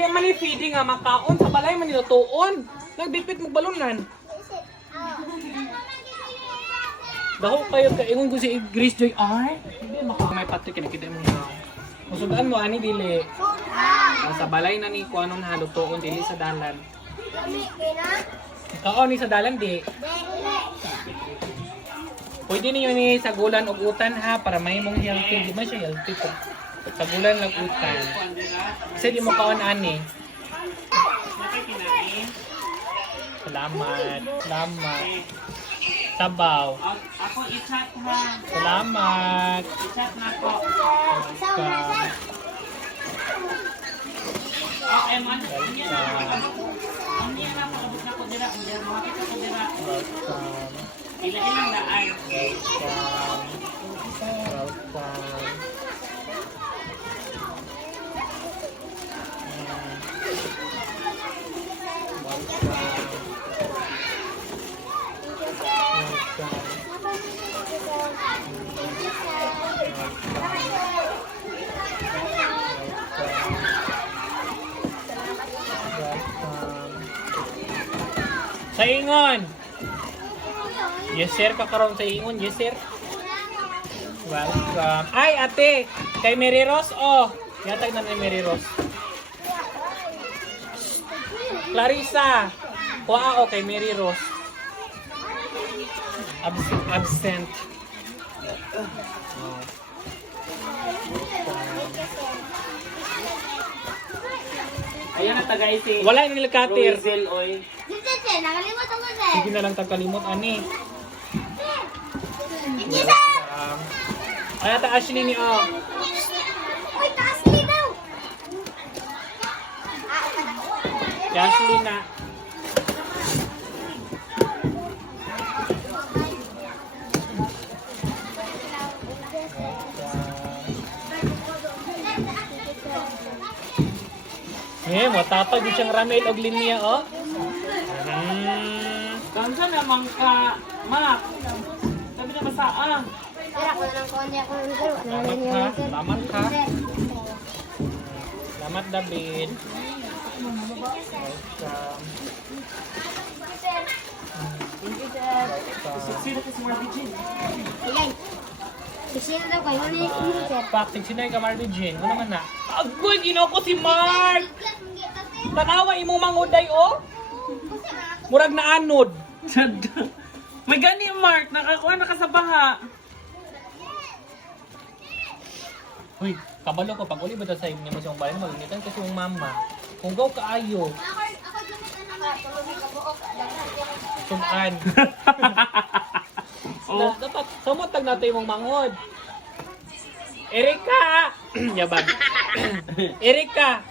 Dili man ni feeding nga makaon sa balay man nilutuon. Nagbitbit mo balunan. Daho kayo ka ingon ko si Grace Joy ay. Hindi makamay pati kinikita mo na. Musudaan mo ani dili. Sa balay na ni kuanon ha lutuon dili sa dalan. Oo ni sa dalan di. Pwede niyo ni sa gulan og utan ha para may mong healthy. Di ba siya healthy ko? Sa gulan lang utan. Kasi di mo kaon ani. Salamat. Salamat. Sabaw. Ako i-chat ha. Salamat. I-chat na po. Welcome. Okay man. Hindi na makabot na ko dira. Hindi na makita ko dira. Welcome. Ilang daan. Welcome. Welcome. Sa ingon. Yes sir, kakaroon sa ingon. Yes sir. Welcome. Ay ate, kay Mary Rose oh. Yatag na ni Mary Rose. Clarissa. Kuha kay Mary Rose. Absent. Ayan na tagay si Wala yung nilakatir. Rosel oy. Nakalimutan ko sir. Sige na lang tagkalimot ani. Hindi sir. Ay ata Ashley ni oh. Uy, taasli daw. Si Ashley na. Matapag din siyang ramel og linya oh. Kansa naman ka, Mak. Sabi na masaang. Sir, ako na lang kundi ako ng sir. Salamat ha. Salamat ha. Salamat David. Welcome. Sino ka si Marty Jean? Ayan. Sisira daw kayo ni sir. Pakting sinay ka Marty Jean. Ano naman na? Agoy, ginaw ko si Mark! Tanawa imong manguday oh. Murag na anod. May gani Mark, nakakuha na ka sa baha. Uy, kabalo ko. Pag uli ba sa inyo mo siyang bayan, maginitan kasi yung mama. Kung gaw kaayo. Sunan. Oh. Dapat sumutag natin yung mangod. Erika! Yabag. Erika!